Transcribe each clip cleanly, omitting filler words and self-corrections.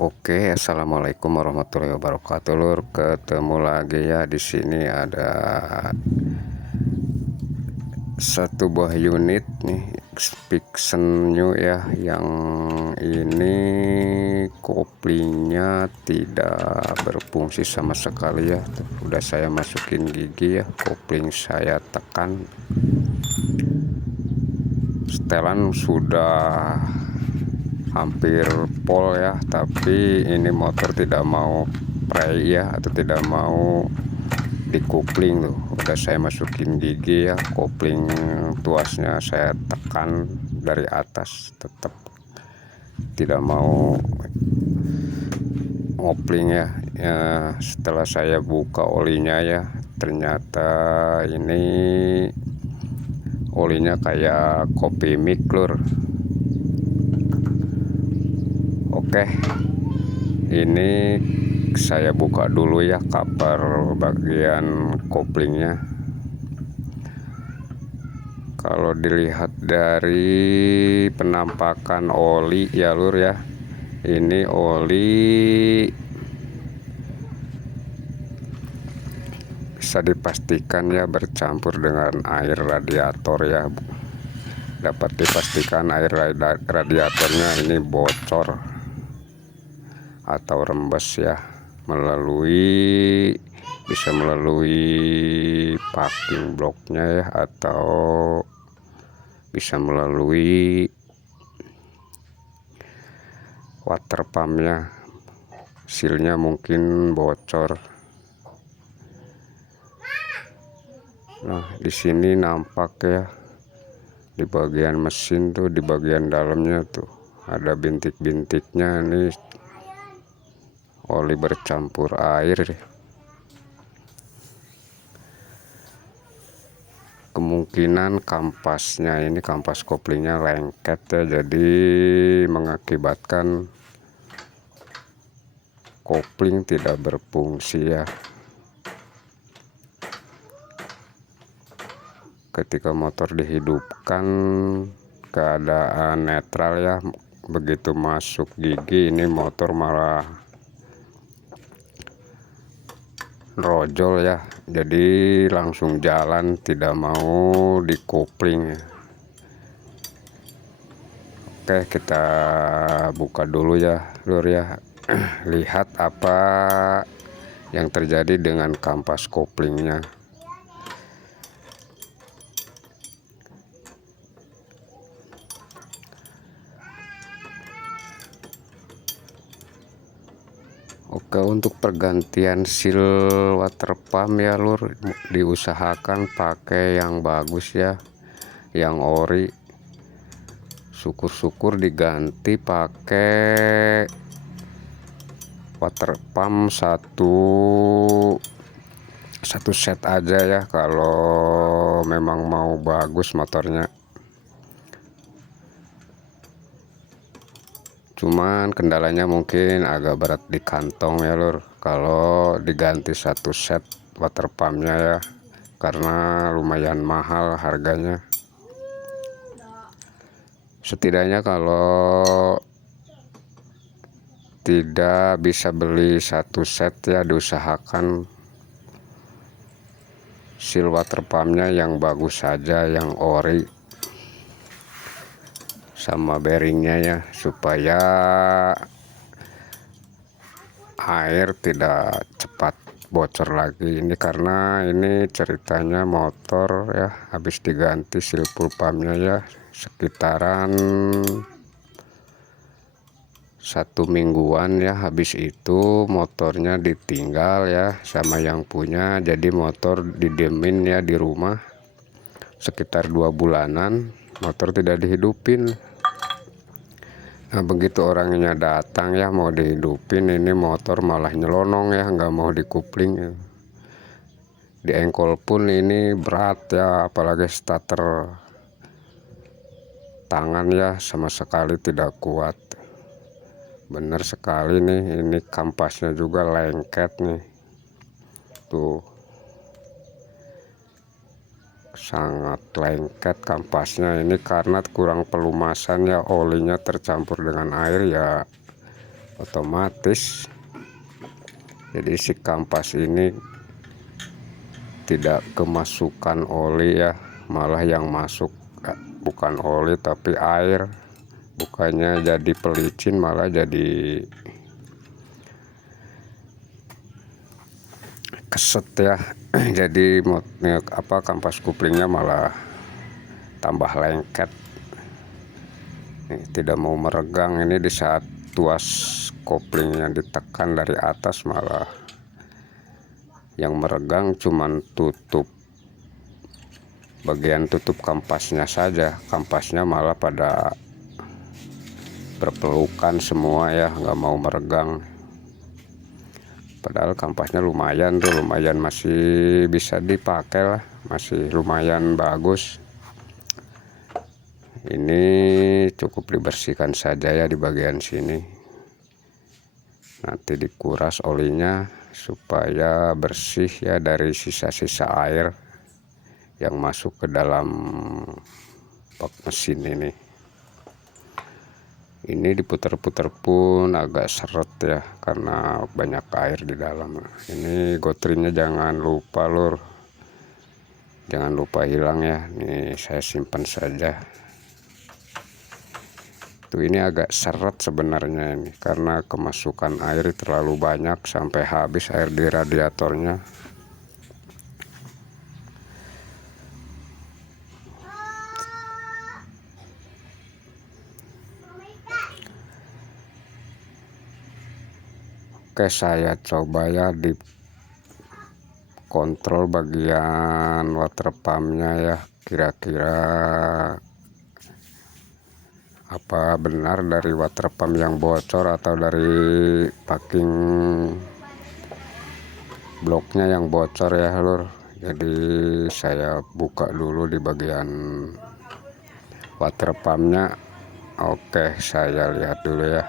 Oke, assalamualaikum warahmatullahi wabarakatuh, lur. Ketemu lagi ya di sini ada satu buah unit nih, Spixen New ya. Yang ini koplingnya tidak berfungsi sama sekali ya. Udah saya masukin gigi ya, kopling saya tekan, setelan sudah hampir pol ya, tapi ini motor tidak mau play ya, atau tidak mau dikopling tuh. Udah saya masukin gigi ya, kopling tuasnya saya tekan dari atas, tetap tidak mau ngopling ya. Setelah saya buka olinya ya, ternyata ini olinya kayak kopi mik, lur. Oke, ini saya buka dulu ya cover bagian koplingnya. Kalau dilihat dari penampakan oli ya, lur ya, ini oli bisa dipastikan ya bercampur dengan air radiator ya. Dapat dipastikan air radiatornya ini bocor atau rembes ya, bisa melalui packing blocknya ya, atau bisa melalui water pumpnya, sealnya mungkin bocor. Nah, di sini nampak ya, di bagian mesin tuh, di bagian dalamnya tuh ada bintik-bintiknya. Ini oli bercampur air. Kemungkinan kampasnya ini, kampas koplingnya lengket ya, jadi mengakibatkan kopling tidak berfungsi ya. Ketika motor dihidupkan keadaan netral ya, begitu masuk gigi ini motor malah rojol ya, jadi langsung jalan, tidak mau dikopling ya. Oke, kita buka dulu ya, lur ya. Lihat apa yang terjadi dengan kampas koplingnya. Oke, untuk pergantian seal water pump ya, lur, diusahakan pakai yang bagus ya, yang ori. Syukur-syukur diganti pakai water pump satu set aja ya, kalau memang mau bagus motornya. Cuman kendalanya mungkin agak berat di kantong ya, lur, kalau diganti satu set water pumpnya ya, karena lumayan mahal harganya. Setidaknya kalau tidak bisa beli satu set ya, diusahakan seal water pumpnya yang bagus saja, yang ori, sama bearingnya ya, supaya air tidak cepat bocor lagi. Ini karena ini ceritanya motor ya habis diganti seal pumpnya ya, sekitaran 1 mingguan ya. Habis itu motornya ditinggal ya sama yang punya, jadi motor didiemin ya di rumah sekitar 2 bulanan, motor tidak dihidupin. Nah, begitu orangnya datang ya mau dihidupin, ini motor malah nyelonong ya, nggak mau dikupling ya. Di engkol pun ini berat ya, apalagi starter tangan ya, sama sekali tidak kuat. Bener sekali nih, ini kampasnya juga lengket nih tuh, sangat lengket kampasnya. Ini karena kurang pelumasan ya, olinya tercampur dengan air ya, otomatis jadi si kampas ini tidak kemasukan oli ya, malah yang masuk bukan oli tapi air, bukannya jadi pelicin malah jadi keset ya. Jadi kampas kuplingnya malah tambah lengket. Tidak mau meregang. Ini di saat tuas koplingnya ditekan dari atas, malah yang meregang cuman bagian tutup kampasnya saja. Kampasnya malah pada berpelukan semua ya, nggak mau meregang. Padahal kampasnya lumayan tuh, lumayan masih bisa dipakai lah, masih lumayan bagus. Ini cukup dibersihkan saja ya di bagian sini. Nanti dikuras olinya supaya bersih ya dari sisa-sisa air yang masuk ke dalam bak mesin ini. Ini diputar-putar pun agak seret ya, karena banyak air di dalam. Ini gotringnya jangan lupa lur, jangan lupa hilang ya. Nih saya simpan saja. Tuh, ini agak seret sebenarnya ini, karena kemasukan air terlalu banyak sampai habis air di radiatornya. Oke, saya coba ya di kontrol bagian water pumpnya ya, kira-kira apa benar dari water pump yang bocor atau dari packing bloknya yang bocor ya lur. Jadi saya buka dulu di bagian water pumpnya. Oke, saya lihat dulu ya.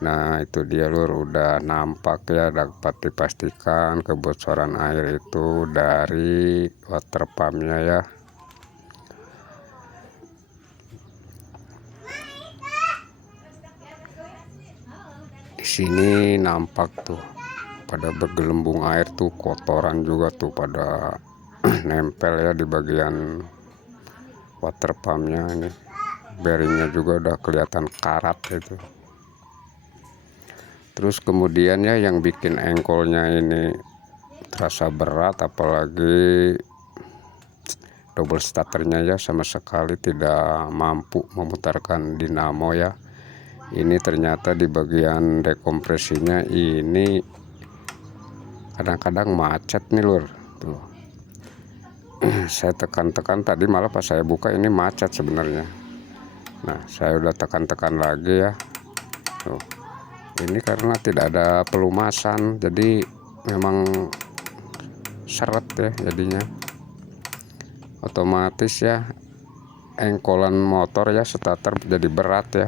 Nah itu dia lur, udah nampak ya, dapat dipastikan kebocoran air itu dari water pumpnya ya. Di sini nampak tuh pada bergelembung air tuh, kotoran juga tuh pada nempel ya di bagian water pumpnya. Ini bearingnya juga udah kelihatan karat itu. Terus kemudian ya yang bikin engkolnya ini terasa berat, apalagi double starternya ya sama sekali tidak mampu memutarkan dinamo ya. Ini ternyata di bagian dekompresinya ini kadang-kadang macet nih lur. Tuh. Saya tekan-tekan tadi, malah pas saya buka ini macet sebenarnya. Nah saya udah tekan-tekan lagi ya. Tuh. Ini karena tidak ada pelumasan, jadi memang seret ya jadinya. Otomatis ya engkolan motor ya, starter jadi berat ya.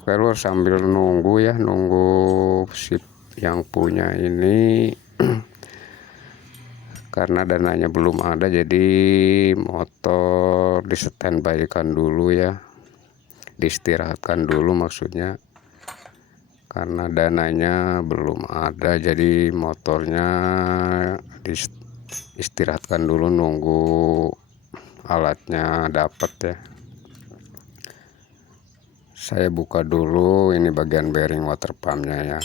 Oke lur, sambil nunggu ya, nunggu si yang punya ini karena dananya belum ada, jadi motor di standby kan dulu ya, diistirahatkan dulu maksudnya, karena dananya belum ada. Jadi motornya diistirahatkan dulu nunggu alatnya dapat ya. Saya buka dulu ini bagian bearing water pumpnya ya.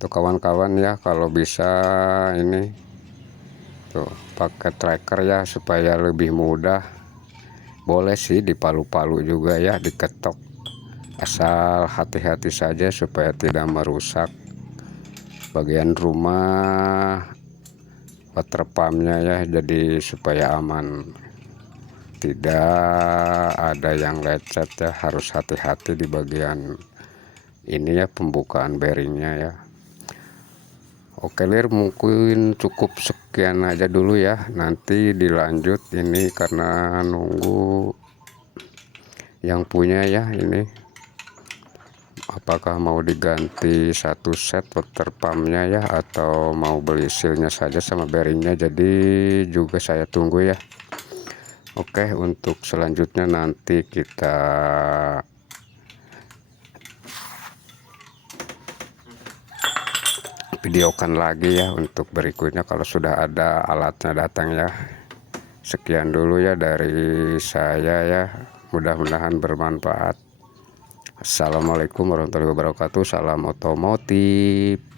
Tuh kawan-kawan ya, kalau bisa ini tuh pakai tracker ya supaya lebih mudah. Boleh sih dipalu-palu juga ya, diketok, asal hati-hati saja supaya tidak merusak bagian rumah water pumpnya ya. Jadi supaya aman, tidak ada yang lecet ya, harus hati-hati di bagian ini ya, pembukaan bearingnya ya. Oke lir, mungkin cukup sekian aja dulu ya, nanti dilanjut ini karena nunggu yang punya ya. Ini apakah mau diganti satu set water pumpnya ya, atau mau beli sealnya saja sama bearingnya, jadi juga saya tunggu ya. Oke, untuk selanjutnya nanti kita videokan lagi ya untuk berikutnya kalau sudah ada alatnya datang ya. Sekian dulu ya dari saya ya, mudah-mudahan bermanfaat. Assalamualaikum warahmatullahi wabarakatuh. Salam otomotif.